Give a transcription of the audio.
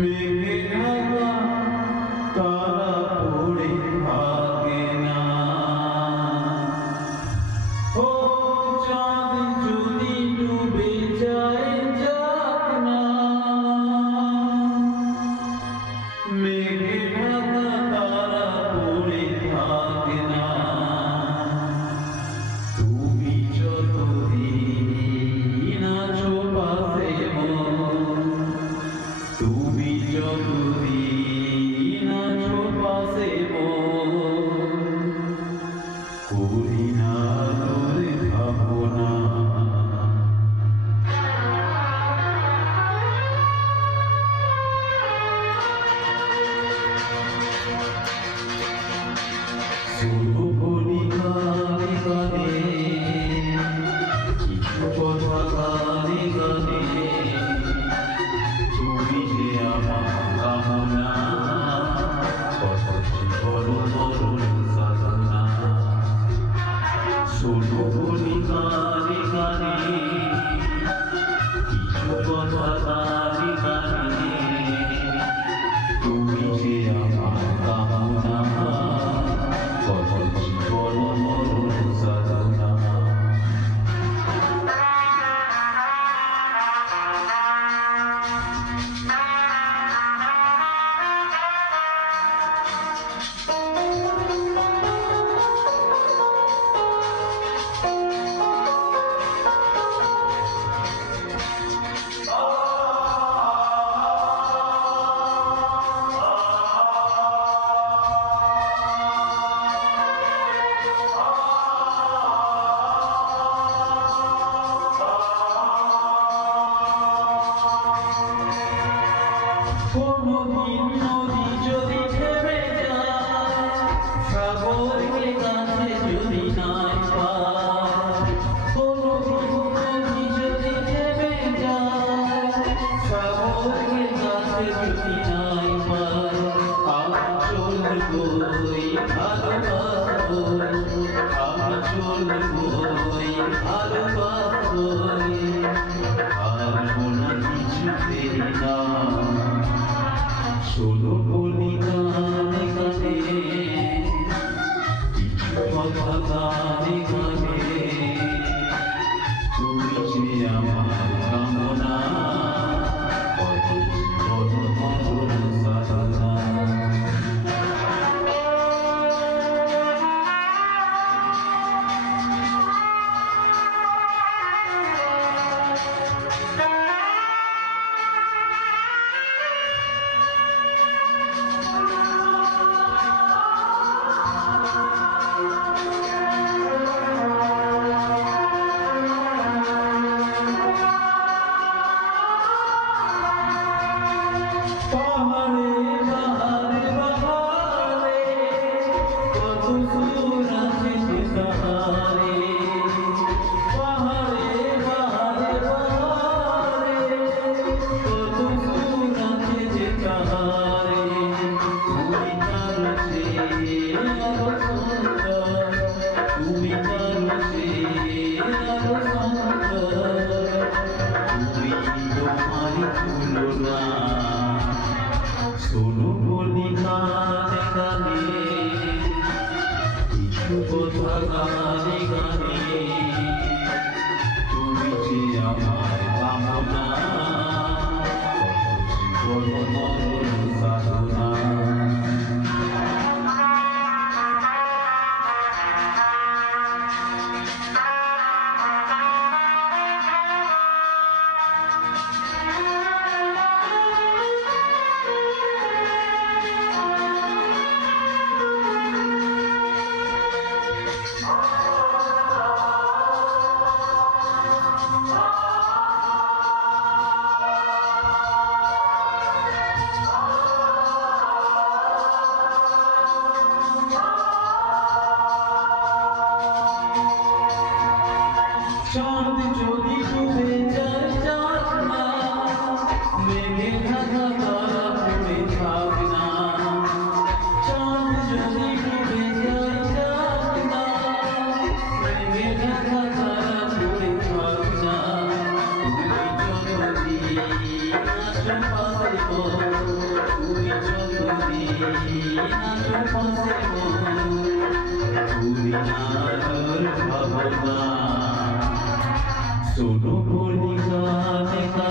মেঘে ঢাকা তারা পড়ে থাকে না। ও চাঁদ যদি ডুবে যায় যাক না, মেঘে ঢাকা তারা পড়ে থাকে না। তুমি যতদিন আছো পাশে তুমি যতদিন আছো পাশে করি না তোর ভাবনা। শুধু বলি গানে গানে কিছু কথা গানে গানে, তুমি যে আমার কামনা কত বড় বড় সাধনা। শুধু বলি গানে গানে কিছু কথা গানে গানে, তুমি যে আমার কামনা কত বড় বড় সাধনা। কোনদিন নদী যদি থেমে যায়, সাগরকে কাছে যদি নাই পায়, কোনদিন নদী যদি থেমে যায়, সাগরকে কাছে যদি নাই পায়, আমি চলবই ভালোবাসবই, আমি চলবই ভালোবাসবই, পারবো না কিছুতে না। শোনো বলি গানে গানে কিছু কথা গানে গানে, তুমি যে আমার কামনা কত বড় বড় সাধনা। শোনো বলি গানে গানে কিছু কথা গানে গানে, তুমি যে আমার কামনা কত বড় সাধনা। চাঁদ যদি ডুবে যায় যাক না, মেঘে ঢাকা তারা পড়ে থাক না। চাঁদ যদি ডুবে যায় যাক না, মেঘে ঢাকা তারা পড়ে থাক না। তুমি যতদিন আছো পাশে सोनो पूर्णिका